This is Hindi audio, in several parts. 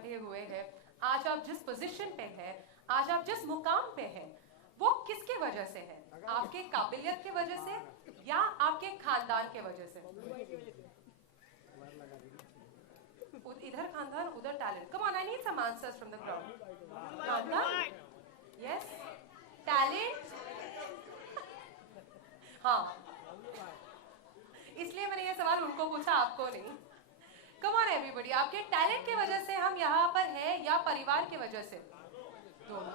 बढ़े हुए हैं, आज आप जिस पोजीशन पे हैं, आज आप जिस मुकाम पे हैं, वो किसके वजह से है? आपके काबिलियत के वजह से या आपके खानदान के वजह से? इधर खानदान, उधर talent. Come on, I need some answers from the crowd. खानदान? Yes. टैलेंट? हाँ. इसलिए मैंने ये सवाल उनको पूछा, आपको नहीं. Come on everybody, आपके टैलेंट के वजह से हम यहाँ पर हैं या परिवार के वजह से? दोनों.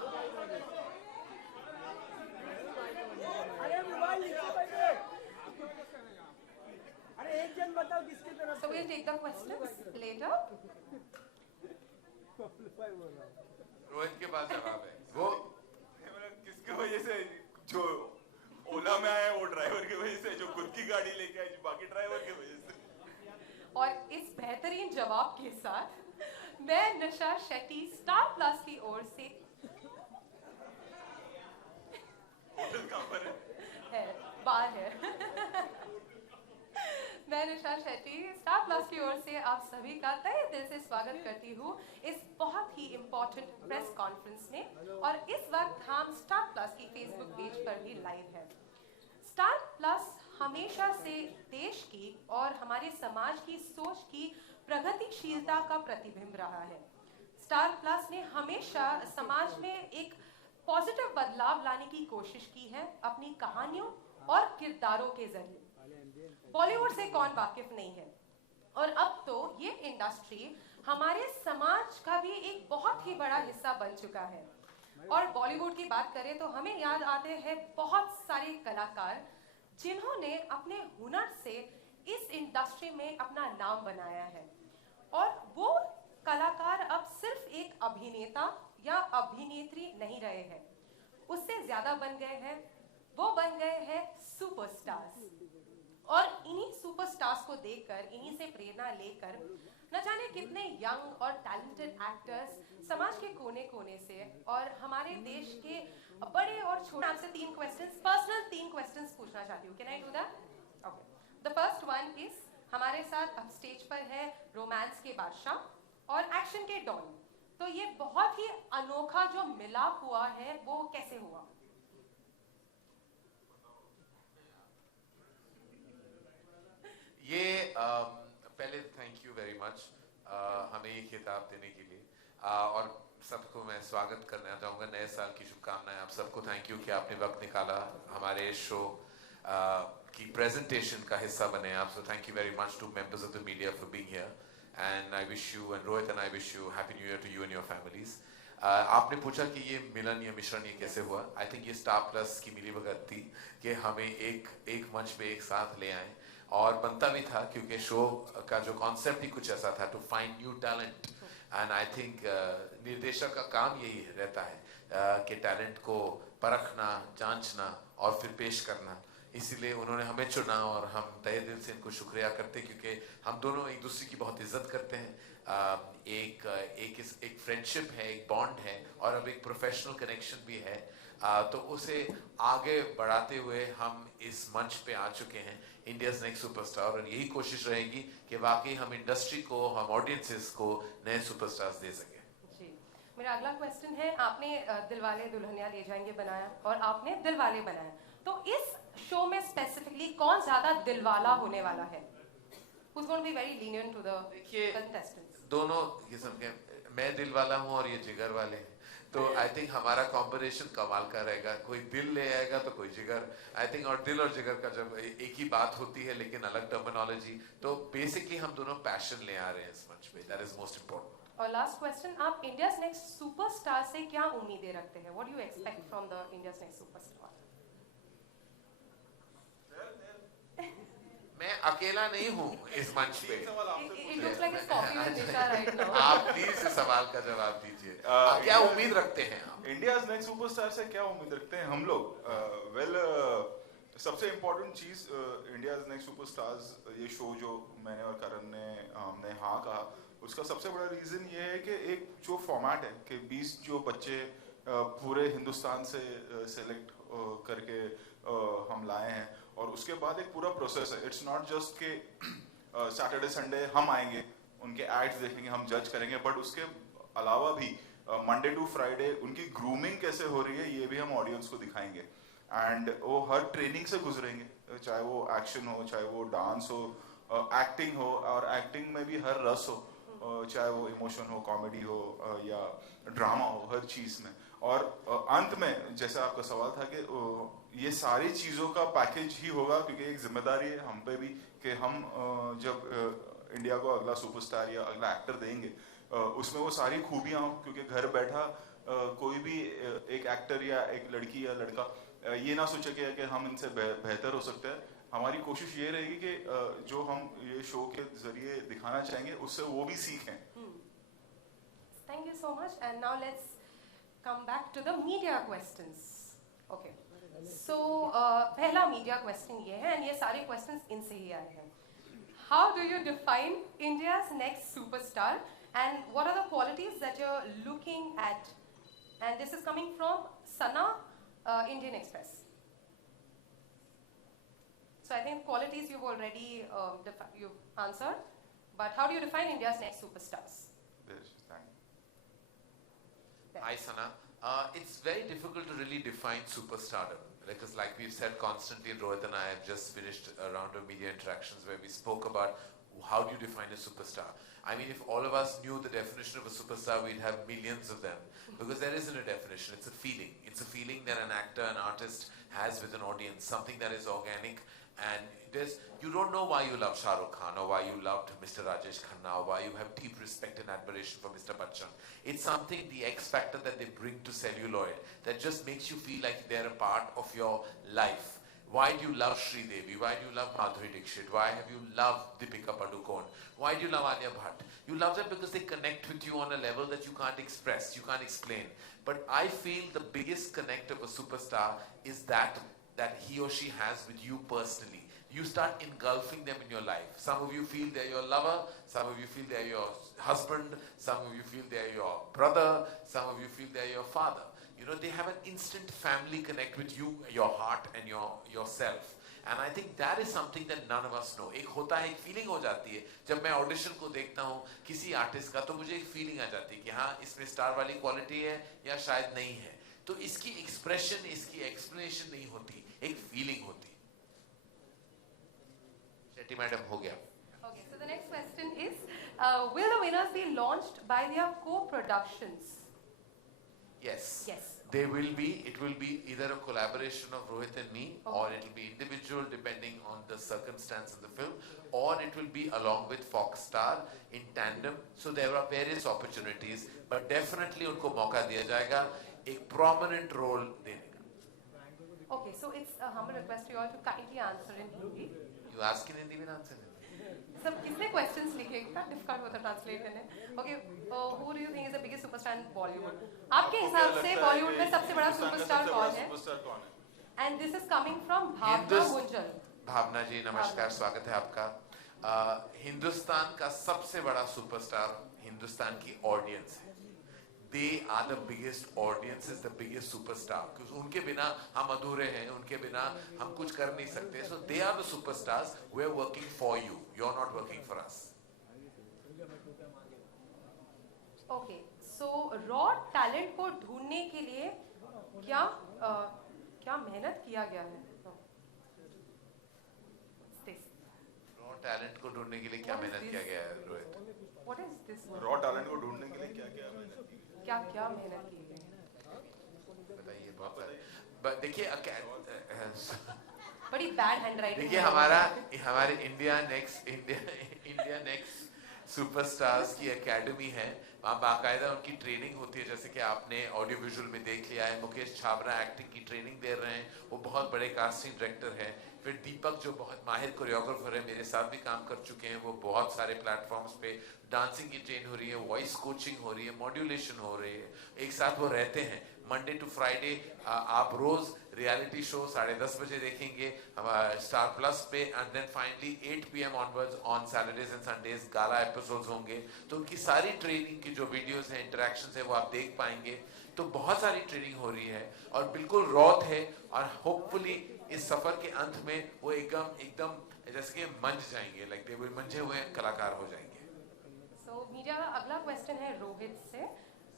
So we'll take the questions later. Rohit के पास जवाब है. वो किसके वजह से? जो ओला में आया वो ड्राइवर की वजह से, जो खुद की गाड़ी लेके आए बाकी ड्राइवर की वजह से. और इस बेहतरीन जवाब के साथ मैं निशा शेट्टी स्टार प्लस की ओर से होटल कहाँ पर है, बाहर है. मैं निशा शेट्टी स्टार प्लस की ओर से आप सभी का तहे दिल से स्वागत करती हूँ इस बहुत ही इम्पोर्टेंट प्रेस कॉन्फ्रेंस में. और इस वक्त हम स्टार प्लस की फेसबुक पेज पर भी लाइव है. स्टार प्लस हमेशा से देश की और हमारे समाज की सोच की प्रगतिशीलता का प्रतिबिंब रहा है. स्टार प्लस ने हमेशा समाज में एक पॉजिटिव बदलाव लाने की कोशिश की है अपनी कहानियों और किरदारों के जरिए. बॉलीवुड से कौन वाकिफ नहीं है, और अब तो ये इंडस्ट्री हमारे समाज का भी एक बहुत ही बड़ा हिस्सा बन चुका है. और बॉलीवुड की बात करें तो हमें याद आते हैं बहुत सारे कलाकार जिन्होंने अपने हुनर से इस इंडस्ट्री में अपना नाम बनाया है. और वो कलाकार अब सिर्फ एक अभिनेता या अभिनेत्री नहीं रहे हैं, उससे ज्यादा बन गए हैं. वो बन गए हैं सुपरस्टार्स. और इन्हीं सुपरस्टार्स को देखकर, इन्हीं से प्रेरणा लेकर न जाने कितने यंग और टैलेंटेड एक्टर्स समाज के कोने कोने से और हमारे देश के बड़े और छोटे. आपसे 3 क्वेश्चंस, पर्सनल 3 क्वेश्चंस पूछना चाहती हूँ. Can I do that? Okay. The first one is, हमारे साथ अब स्टेज पर है रोमांस के बादशाह और एक्शन के डॉन. तो ये बहुत ही अनोखा जो मिलाप हुआ है वो कैसे हुआ? ये पहले थैंक यू वेरी मच हमें ये खिताब देने के लिए. और सबको मैं स्वागत करना चाहूँगा. नए साल की शुभकामनाएं आप सबको. थैंक यू कि आपने वक्त निकाला हमारे शो की प्रेजेंटेशन का हिस्सा बने आप. So thank you very much to members of the media for being here. And I wish you, and Rohit and I wish you happy new year to you and your families. आपने पूछा कि ये मिलन या मिश्रण ये कैसे हुआ. आई थिंक ये स्टार प्लस की मिलीभगत थी कि हमें एक मंच पे एक साथ ले आए. और बनता भी था क्योंकि शो का जो कॉन्सेप्ट ही कुछ ऐसा था, to find new talent. And I think निर्देशक का काम यही रहता है कि टैलेंट को परखना, जांचना और फिर पेश करना. इसीलिए उन्होंने हमें चुना और हम तहे दिल से इनको शुक्रिया करते हैं क्योंकि हम दोनों एक दूसरे की बहुत इज्जत करते हैं. एक फ्रेंडशिप है, एक बॉन्ड है और अब एक प्रोफेशनल कनेक्शन भी है. तो उसे आगे बढ़ाते हुए हम इस मंच पे आ चुके हैं, इंडियाज नेक्स्ट सुपरस्टार. और यही कोशिश रहेगी कि वाकई हम इंडस्ट्री को, हम ऑडियंसेस को नए सुपरस्टार्स दे सके. जी, मेरा अगला क्वेश्चन है, आपने दिलवाले दुल्हनिया ले जाएंगे बनाया और आपने दिलवाले बनाया. तो इस शो में स्पेसिफिकली कौन ज्यादा दिलवाला होने वाला है? Who's going to be very lenient to the contestants? दोनों किस्म के. मैं दिल वाला हूँ और ये जिगर वाले हैं. तो आई थिंक हमारा कॉम्बिनेशन कमाल का रहेगा. कोई दिल ले आएगा तो कोई जिगर. आई थिंक और दिल और जिगर का जब एक ही बात होती है लेकिन अलग टर्मिनोलॉजी, तो बेसिकली हम दोनों पैशन ले आ रहे हैं इस मंच पे. That is most important. और लास्ट क्वेश्चन, आप इंडियाज नेक्स्ट सुपरस्टार से क्या उम्मीदें रखते हैं? What do you expect from the India's next superstar? मैं अकेला नहीं हूँ इस मंच पे. It looks like it's coffee with Nisha right now. आप प्लीज इस सवाल का जवाब दीजिए. क्या उम्मीद रखते हैं आप? इंडियाज नेक्स्ट सुपरस्टार से क्या उम्मीद रखते हैं हम लोग? सबसे इम्पोर्टेंट चीज इंडियाज नेक्स्ट सुपरस्टार्स, ये शो जो मैंने और करण ने हमने हाँ कहा, उसका सबसे बड़ा रीजन ये है कि एक जो फॉर्मेट है कि 20 जो बच्चे पूरे हिंदुस्तान से सेलेक्ट करके हम लाए हैं और उसके बाद एक पूरा प्रोसेस है. इट्स नॉट जस्ट के सैटरडे संडे हम आएंगे, उनके एड्स देखेंगे, हम जज करेंगे, बट उसके अलावा भी मंडे टू फ्राइडे उनकी ग्रूमिंग कैसे हो रही है ये भी हम ऑडियंस को दिखाएंगे। एंड वो हर ट्रेनिंग से गुजरेंगे, चाहे वो एक्शन हो, चाहे वो डांस हो, एक्टिंग हो, और एक्टिंग में भी हर रस हो, चाहे वो इमोशन हो, कॉमेडी हो या ड्रामा हो, हर चीज में। और अंत में जैसे आपका सवाल था कि ये सारी चीजों का पैकेज ही होगा, क्योंकि एक जिम्मेदारी है हम पे भी कि हम जब इंडिया को अगला सुपरस्टार या अगला एक्टर देंगे उसमें वो सारी खूबियां हो, क्योंकि घर बैठा कोई भी एक एक्टर या एक लड़की या लड़का ये ना सोचे कि हम इनसे बेहतर हो सकते हैं। हमारी कोशिश ये रहेगी कि जो हम ये शो के जरिए दिखाना चाहेंगे उससे वो भी सीखें। Thank you so much. And now let's come back to the media questions. Okay. So पहला media question ये है, and ये सारे questions इनसे ही आए हैं. How do you define India's next superstar, and what are the qualities that you're looking at? And this is coming from Sana, Indian Express. So I think qualities you've already you've answered, but how do you define India's next superstars? Hi Sana. It's very difficult to really define superstardom, because like we've said constantly, Rohit and I have just finished a round of media interactions where we spoke about how do you define a superstar. I mean, if all of us knew the definition of a superstar, we'd have millions of them, because there isn't a definition, it's a feeling. It's a feeling that an actor, an artist has with an audience, something that is organic. And you don't know why you love Shah Rukh Khan, or why you loved Mr. Rajesh Khanna, or why you have deep respect and admiration for Mr. Bachchan. It's something, the X factor that they bring to celluloid, that just makes you feel like they're a part of your life. Why do you love Sridevi? Why do you love Madhuri Dixit? Why have you loved Deepika Padukone? Why do you love Alia Bhatt? You love them because they connect with you on a level that you can't express, you can't explain. But I feel the biggest connect of a superstar is that he or she has with you personally. You start engulfing them in your life. Some of you feel they're your lover, some of you feel they're your husband, some of you feel they're your brother, some of you feel they're your father. You know, they have an instant family connect with you, your heart and yourself. And I think that is something that none of us know. एक होता है, एक feeling हो जाती है जब मैं audition को देखता हूँ किसी artist का, तो मुझे एक feeling आ जाती है कि हाँ इसमें star वाली quality है या शायद नहीं है. तो इसकी expression, इसकी explanation नहीं होती, एक feeling होती. Shetty madam हो गया. Okay, so the next question is, will the winners be launched by their co-productions? Yes. Yes. They will be. It will be either a collaboration of Rohit and me, or it will be individual depending on the circumstance of the film, or it will be along with Fox Star in tandem. So there are various opportunities, but definitely उनको मौका दिया जाएगा एक prominent role देने का. Okay, so it's a humble request to you all to kindly answer in Hindi. You ask in Hindi, we'll answer in Hindi. सब कितने questions लिखेगा? Difficult होता translate करने. Okay, who do you think is the biggest superstar in Bollywood? आपके हिसाब से Bollywood में सबसे बड़ा superstar कौन है? And this is coming from Bhavna Munjal. भावना जी नमस्कार, स्वागत है आपका. हिंदुस्तान का सबसे बड़ा सुपरस्टार हिंदुस्तान की ऑडियंस है. They are the biggest audiences, the biggest superstar. क्योंकि उनके बिना हम अधूरे हैं, उनके बिना हम कुछ कर नहीं सकते. So they are the superstars. We are working for you. You are not working for us. Okay, so raw talent को ढूंढने के लिए क्या मेहनत किया गया है? Raw talent को ढूंढने के लिए क्या मेहनत किया गया है, Rohit? What is this word? Raw talent को ढूंढने के लिए क्या मेहनत की? क्या मेहनत की गई? बताइए, बहुत सारे. देखिए बड़ी बैड हैंडराइटिंग. देखिए हमारे इंडिया नेक्स्ट सुपरस्टार्स की एकेडमी है. वहाँ बाकायदा उनकी ट्रेनिंग होती है, जैसे कि आपने ऑडियो विजुअल में देख लिया है. मुकेश छाबरा एक्टिंग की ट्रेनिंग दे रहे हैं, वो बहुत बड़े कास्टिंग डायरेक्टर हैं. फिर दीपक जो बहुत माहिर कोरियोग्राफर है, मेरे साथ भी काम कर चुके हैं, वो बहुत सारे प्लेटफॉर्म्स पे डांसिंग की ट्रेन हो रही है, वॉइस कोचिंग हो रही है, मॉड्यूलेशन हो रही है. एक साथ वो रहते हैं मंडे टू फ्राइडे. आप रोज रियलिटी शो 10:30 बजे देखेंगे स्टार प्लस पे, and then finally 8 PM onwards on Saturdays and Sundays gala episodes होंगे. तो उनकी सारी ट्रेनिंग की जो वीडियोस हैं, इंटरेक्शंस है, वो आप देख पाएंगे. तो बहुत सारी ट्रेनिंग हो रही है और बिल्कुल रॉ है, और होपफुली इस सफर के अंत में वो एकदम जैसे कि मंझ जाएंगे, लाइक दे विल मंझे हुए कलाकार हो जाएंगे. So मीडिया का अगला क्वेश्चन है रोहित से.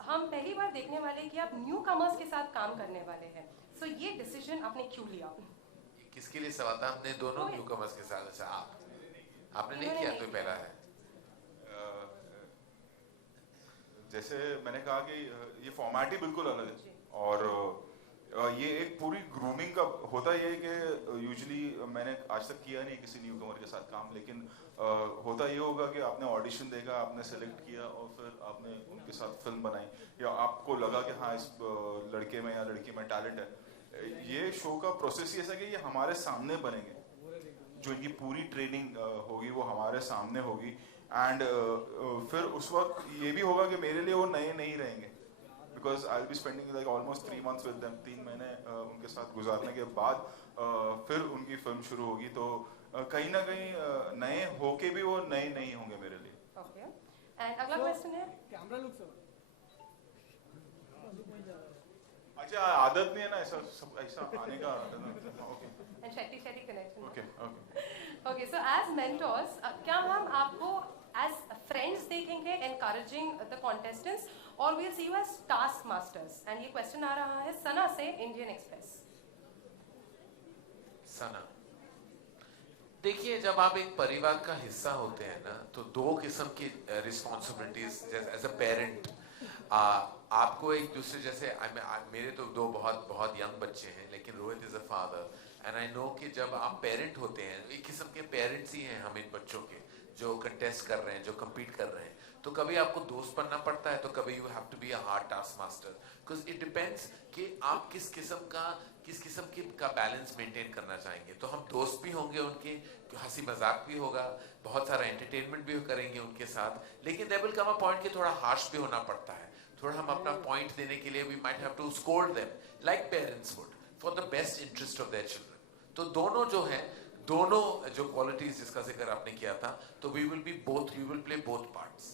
हम पहली बार देखने वाले कि आप न्यू कमर्स के साथ काम करने वाले हैं, सो ये डिसीजन आपने क्यों लिया? किसके लिए सवाल था? हमने दोनों न्यू कमर्स के साथ। अच्छा, आपने नहीं किया तो पहला है। जैसे मैंने कहा कि ये फॉर्मेट ही बिल्कुल अलग है, और ये एक पूरी ग्रूमिंग का होता है कि यूजुअली मैंने आज तक किया नहीं किसी न्यू कमर के साथ काम, लेकिन होता ये होगा कि आपने ऑडिशन देखा, आपने सेलेक्ट किया और फिर आपने उनके साथ फिल्म बनाई, या आपको लगा कि हाँ इस लड़के में या लड़की में टैलेंट है। ये शो का प्रोसेस ही ऐसा कि ये हमारे सामने बनेंगे, जो इनकी पूरी ट्रेनिंग होगी वो हमारे सामने होगी, एंड फिर उस वक्त ये भी होगा कि मेरे लिए वो नए नहीं रहेंगे, because I will be spending like almost 3 months with them. 3 महीने उनके साथ गुजारने के बाद फिर उनकी फिल्म शुरू होगी, तो कहीं ना कहीं नए होके भी वो नए नहीं होंगे मेरे लिए। ओके, एंड अगला क्वेश्चन है कैमरा लुक सर। अच्छा, आदत नहीं है ना ऐसा सब ऐसा आने का। Okay and Shetty connection. Okay okay okay, so as mentors क्या हम आपको एज फ्रेंड्स देखेंगे एनकरेजिंग द कॉन्टेस्टेंट्स, और will see you as taskmasters? And ये क्वेश्चन आ रहा है सना से, इंडियन एक्सप्रेस। सना, देखिए जब आप एक परिवार का हिस्सा होते हैं ना, तो 2 किस्म की रिस्पॉन्सिबिलिटीज एज अ पेरेंट। आपको एक दूसरे जैसे मेरे तो 2 बहुत यंग बच्चे हैं, लेकिन Rohit is a father, and I know कि जब आप पेरेंट होते हैं, एक किस्म के पेरेंट्स ही हैं हम इन बच्चों के, जो कंटेस्ट कर रहे हैं, जो कम्पीट कर रहे हैं। तो कभी आपको दोस्त बनना पड़ता है, तो कभी you have to be a hard taskmaster, because it depends कि आप किस किस्म का बैलेंस मेंटेन करना चाहेंगे। तो हम दोस्त भी होंगे उनके, हंसी मजाक भी होगा, बहुत सारा एंटरटेनमेंट भी करेंगे उनके साथ, लेकिन there will come a point कि थोड़ा हार्श भी होना पड़ता है। थोड़ा हम अपना पॉइंट देने के लिए we might have to scold them like parents would for the best interest of their children. तो दोनों जो क्वालिटीज जिसका जिक्र आपने किया था, तो we will play both parts.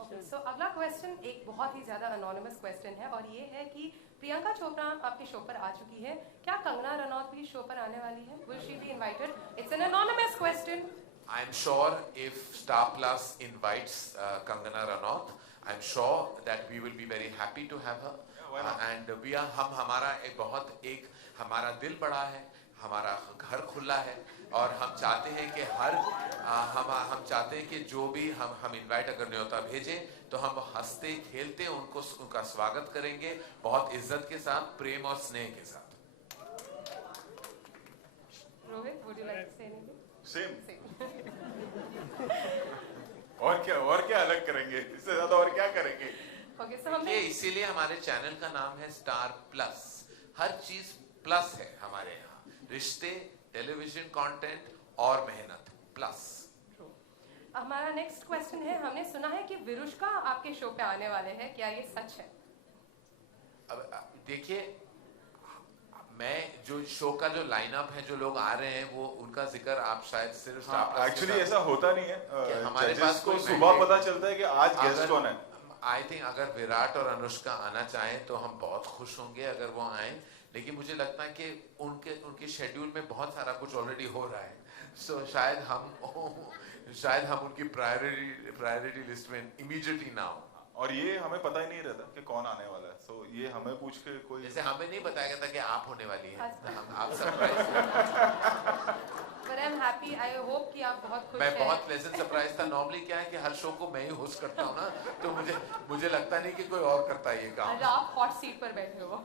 Okay, so अगला क्वेश्चन एक बहुत ही ज्यादा अनोनिमस क्वेश्चन है, और ये है कि प्रियंका चोपड़ा आपके शो पर आ चुकी है, क्या कंगना रनौत भी शो पर आने वाली है? Will she be invited? It's an anonymous question. I am sure if Star Plus invites Kangana Ranaut, I am sure that we will be very happy to have her. And we are हमारा दिल बड़ा है, हमारा घर खुला है, और हम चाहते हैं कि हम चाहते हैं कि जो भी हम इनवाइट अगर न्योता भेजें, तो हम हंसते खेलते उनका स्वागत करेंगे, बहुत इज्जत के साथ, प्रेम और स्नेह के साथ। Rohit, would you like to say anything? Same. और क्या अलग करेंगे, इससे ज्यादा और क्या करेंगे? ओके, सो हमने इसीलिए हमारे चैनल का नाम है स्टार प्लस। हर चीज प्लस है हमारे यहाँ, रिश्ते, टेलीविजन कंटेंट और मेहनत प्लस। हमारा नेक्स्ट क्वेश्चन है, हमने सुना है कि विरुष्का आपके शो पे आने वाले हैं, क्या ये सच है? अब देखिए, मैं जो शो का जो लाइनअप है, जो लोग आ रहे हैं, वो उनका जिक्र आप शायद सिर्फ एक्चुअली ऐसा होता नहीं है, हमारे पास को कोई सुबह पता चलता है कि आज गेस्ट कौन है। आई थिंक अगर विराट और अनुष्का आना चाहें तो हम बहुत खुश होंगे अगर वो आए, लेकिन मुझे लगता है कि उनके शेड्यूल में बहुत सारा कुछ ऑलरेडी हो रहा है, सो शायद हम उनकी प्रायोरिटी लिस्ट में इमीडिएटली ना हो। और ये हमें पता ही नहीं रहता कि कौन आने वाला है, सो ये हमें पूछ के कोई, जैसे हमें नहीं बताया गया था कि आप होने वाली हैं, आप surprise. But I'm happy, I hope कि आप बहुत खुश हैं। मैं बहुत प्लेजेंट सरप्राइज था। नॉर्मली क्या है कि हर शो को मैं ही होस्ट करता हूँ ना, तो मुझे लगता नहीं कि कोई और करता है ये काम। आज आप हॉट सीट पर बैठे हो।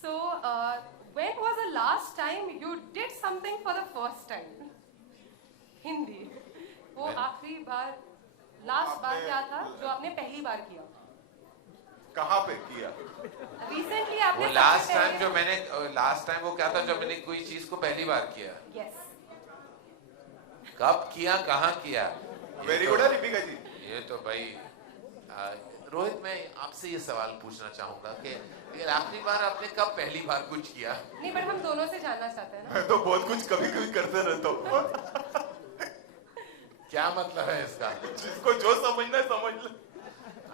So when was the last time you did something for the first time? Hindi. वो आखिरी बार, लास्ट बार क्या था जो आपने पहली बार किया? कहाँ पे किया? Recently आपने वो लास्ट टाइम वो क्या था जब मैंने कोई चीज को पहली बार किया? Yes. कब किया, कहाँ किया? Very good Deepika ji. ये तो भाई रोहित, मैं आपसे ये सवाल पूछना चाहूंगा कि आखिरी बार आपने कब पहली बार कुछ किया? नहीं, पर हम दोनों से जानना चाहते हैं ना। मैं तो बहुत कुछ कभी करते रहता हूँ। क्या मतलब है इसका? जिसको जो समझना है समझ लो।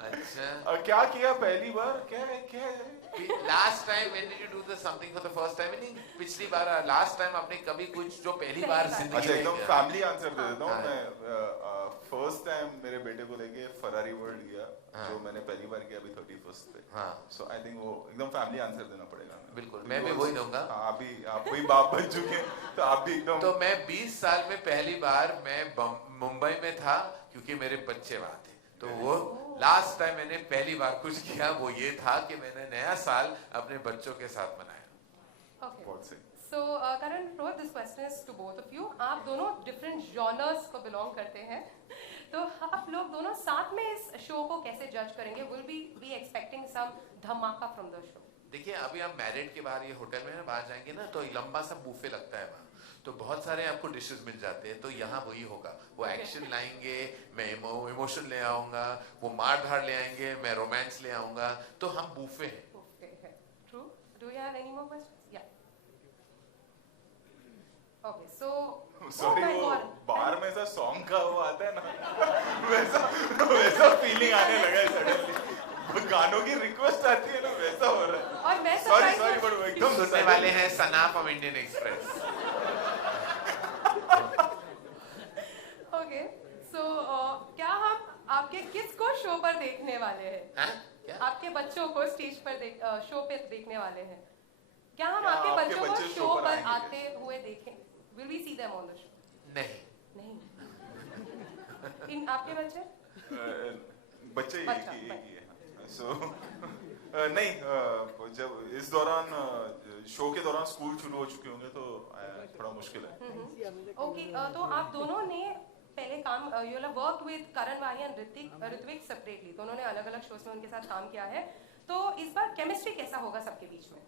अच्छा, क्या किया पहली बार? क्या है? Last time when did you do the something for the first time? नहीं, पिछली बार लास्ट टाइम आपने कभी कुछ जो पहली बार जिंदगी अच्छा में एकदम किया? फैमिली आंसर दे देता हूँ हाँ। मैं। फर्स्ट टाइम मेरे बेटे को लेके फरारी वर्ल्ड गया, हाँ। जो मैंने पहली बार किया अभी 31st पे। हाँ। सो आई थिंक वो एकदम फैमिली आंसर देना पड़ेगा। बिल्कुल, मैं भी वही दूंगा। हाँ, आप भी बाप बन चुके हैं, तो आप भी एकदम। तो मैं 20 साल में पहली बार मैं मुंबई में था, क्योंकि मेरे बच्चे वहां थे। तो वो लास्ट टाइम मैंने पहली बार कुछ किया वो ये था कि मैंने नया साल अपने बच्चों के साथ मनाया। Okay. बहुत सही। So, Karan, Rohit, this question is to both of you. आप दोनों different genres को belong करते हैं, तो आप लोग दोनों साथ में इस शो को कैसे जज करेंगे? Will we be expecting some धमाका from the show? देखिए, अभी हम मैरिड के बाहर ये होटल में बाहर जाएंगे ना, तो लंबा सा बूफे लगता है वहाँ, तो बहुत सारे आपको डिशेस मिल जाते हैं। तो यहाँ वही होगा, वो एक्शन लाएंगे, मैं इमोशन ले आऊंगा, वो मार धाड़ ले आएंगे, मैं रोमांस ले आऊंगा, तो हम बूफे हैं। Okay, है. True. Do you have any more questions? Yeah. Okay, so. Sorry, oh my वो God. बार में ऐसा सॉन्ग का वो आता है ना, वैसा फीलिंग आने लगा है सडनली। गानों की रिक्वेस्ट आती है ना, वैसा हो रहा है। और मैं सॉरी surprised सॉरी, हूँ- बट एकदम सुनने वाले हैं Sana from Indian Express. Okay, so क्या हम आपके किस को शो पर देखने वाले हैं? क्या? आपके बच्चों को स्टेज पर शो पे देखने वाले हैं? क्या हम क्या आपके आपके बच्चों को बच्चे शो शो पर पर आएंगे? आते हुए देखें? Will we see them on the show? नहीं। नहीं। इन आपके बच्चे? बच्चे एक बच्चा, ही है। सो नहीं, जब इस दौरान शो के दौरान स्कूल शुरू हो चुके होंगे तो थोड़ा मुश्किल है। ओके, तो आप दोनों ने पहले काम you have worked with Karan Wahi and Hrithik separately, दोनों ने अलग अलग शोज में उनके साथ काम किया है, तो इस बार केमिस्ट्री कैसा होगा सबके बीच में?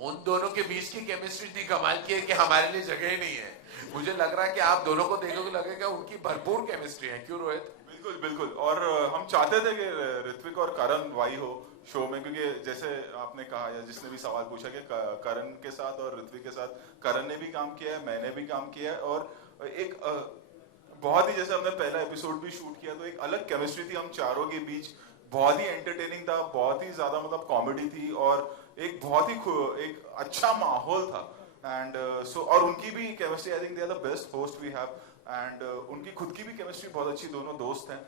उन दोनों के बीच की केमिस्ट्री इतनी कमाल की है कि हमारे लिए जगह ही नहीं है। मुझे लग रहा है कि आप दोनों को देखोगे लगेगा उनकी भरपूर केमिस्ट्री है। क्यों रोहित? बिल्कुल बिल्कुल, और हम चाहते थे कि ऋत्विक और करण वाही हो शो में, क्योंकि जैसे आपने कहा या जिसने भी सवाल पूछा कि करण के साथ और ऋत्विक के साथ करण ने भी काम किया है, मैंने भी काम किया है, और एक बहुत ही, जैसे हमने पहला एपिसोड भी शूट किया तो एक अलग केमिस्ट्री थी हम चारों के बीच, बहुत ही एंटरटेनिंग था, बहुत ही ज्यादा मतलब कॉमेडी थी, और एक बहुत ही एक अच्छा माहौल था। एंड सो और उनकी भी chemistry, I think they are the best host we have, and उनकी खुद की भी केमिस्ट्री बहुत अच्छी, दोनों दोस्त हैं।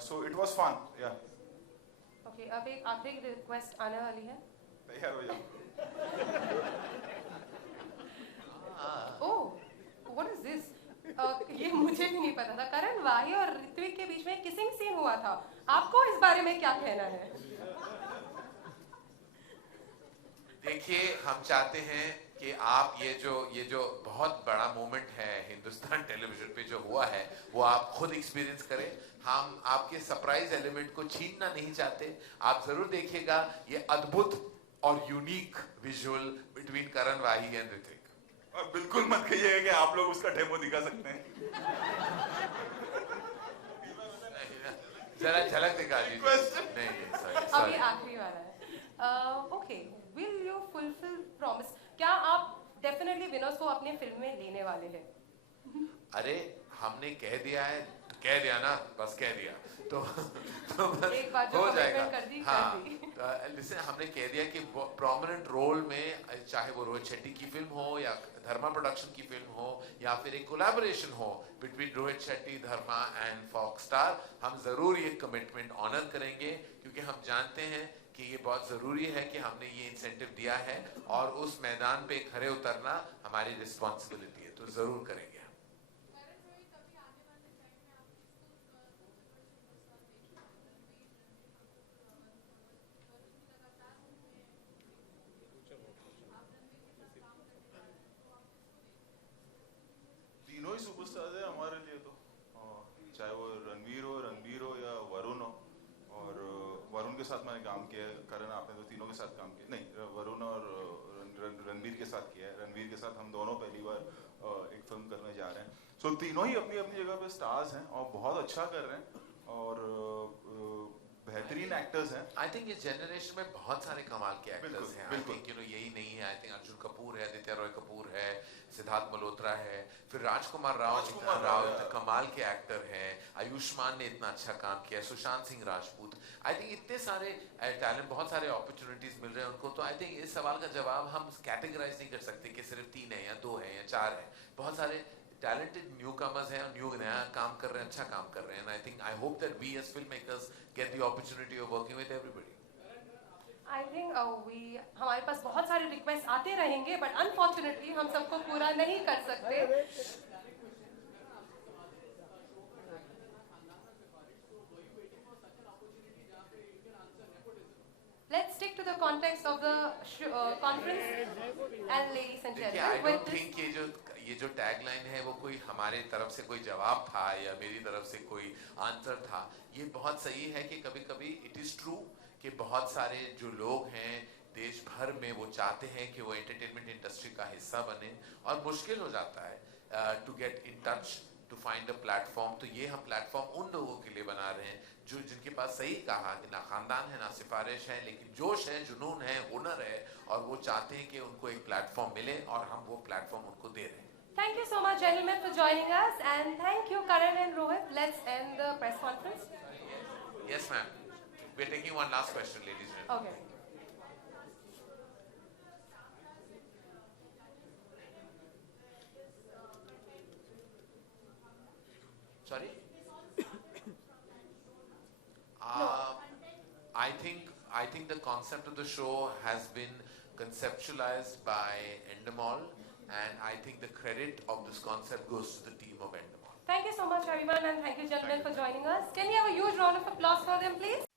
So it was fun. Yeah okay, अब एक आखिरी रिक्वेस्ट आने वाली है। तैयार हो जाओ। ओह, व्हाट इज दिस? ये मुझे भी नहीं पता था। करण वाही और ऋत्विक के बीच में किसिंग सीन हुआ था, आपको इस बारे में क्या कहना है? देखिए, हम चाहते हैं कि आप ये जो बहुत बड़ा मोमेंट है हिंदुस्तान टेलीविजन पे जो हुआ है वो आप खुद एक्सपीरियंस करें। हम आपके सरप्राइज एलिमेंट को छीनना नहीं चाहते। आप जरूर देखिएगा ये अद्भुत और unique visual between Karan Wahi and Hrithik. और बिल्कुल मत कहिएगा कि आप लोग उसका डेमो दिखा सकते हैं। जरा झलक दिखा दीजिए। नहीं, अभी सॉरी। आखिरी वाला है। Okay, will you fulfil promise? क्या आप डेफिनेटली विनर्स को अपने फिल्म में लेने वाले हैं? अरे हमने कह दिया है, कह दिया ना, बस कह दिया तो बस एक बार जो हो जाएगा। commitment कर दी, हाँ, कर दी। जैसे हमने कह दिया कि प्रोमिनेंट रोल में चाहे वो रोहित शेट्टी की फिल्म हो या धर्मा प्रोडक्शन की फिल्म हो या फिर एक कोलैबोरेशन हो between Rohit Shetty, Dharma and fox star, हम जरूर ये कमिटमेंट ऑनर करेंगे, क्योंकि हम जानते हैं कि ये बहुत जरूरी है कि हमने ये इंसेंटिव दिया है और उस मैदान पे खड़े उतरना हमारी रिस्पॉन्सिबिलिटी है, तो जरूर करेंगे। तीनों ही सुपरस्टार्स है हमारे लिए, तो चाहे वो रणवीर हो या वरुण हो, और वरुण के साथ मैंने काम किया है, करण आपने तो तीनों के साथ काम किया, नहीं वरुण और रणवीर के साथ किया है। रणवीर के साथ हम दोनों पहली बार एक फिल्म करने जा रहे हैं। सो तीनों ही अपनी अपनी जगह पे स्टार्स हैं और बहुत अच्छा कर रहे हैं और बेहतरीन एक्टर्स हैं। आई थिंक इस जनरेशन में बहुत सारे कमाल के एक्टर्स बिल्कुल, हैं। आई बिल्कुल। थिंक यही नहीं है। आई थिंक अर्जुन कपूर है, आदित्य रॉय कपूर है, सिद्धार्थ मल्होत्रा है, फिर राजकुमार राव कमाल के एक्टर हैं, आयुष्मान ने इतना अच्छा काम किया, सुशांत सिंह राजपूत, आई थिंक इतने सारे टैलेंट, बहुत सारे अपॉर्चुनिटीज मिल रहे हैं उनको। तो आई थिंक इस सवाल का जवाब हम कैटेगराइज नहीं कर सकते कि सिर्फ 3 है या 2 है या 4 है। बहुत सारे talented newcomers हैं और नया काम कर रहे हैं, अच्छा काम कर रहे हैं। I think I hope that we as filmmakers get the opportunity of working with everybody. I think हमारे पास बहुत सारे रिक्वेस्ट आते रहेंगे, बट अनफॉर्चुनेटली हम सबको पूरा नहीं कर सकते। Let's stick to the context of the conference and ladies and देखिए, gentlemen. I don't think ये जो टैगलाइन है वो कोई हमारे तरफ से कोई जवाब था या मेरी तरफ से कोई आंसर था। ये बहुत सही है कि कभी-कभी इट इज ट्रू कि बहुत सारे जो लोग हैं देश भर में वो चाहते हैं कि वो एंटरटेनमेंट इंडस्ट्री का हिस्सा बने और मुश्किल हो जाता है to get in touch, to find a platform. तो ये हम प्लेटफॉर्म उन लोगों के लिए बना रहे हैं जो जिनके पास सही कहा कि ना खानदान है ना सिफारिश है, लेकिन जोश है, जुनून है, हुनर है और वो चाहते हैं कि उनको एक प्लेटफॉर्म मिले और हम वो प्लेटफॉर्म उनको दे रहे हैं। Thank you so much, gentlemen, for joining us, and thank you, Karan and Rohit. Let's end the press conference. Yes, ma'am. We're taking one last question, ladies and gentlemen. Okay. Sorry? I think the concept of the show has been conceptualized by Endemol, and I think the credit of this concept goes to the team of Endemol. Thank you so much, everyone, and thank you, gentlemen, for joining us. Can we have a huge round of applause for them, please?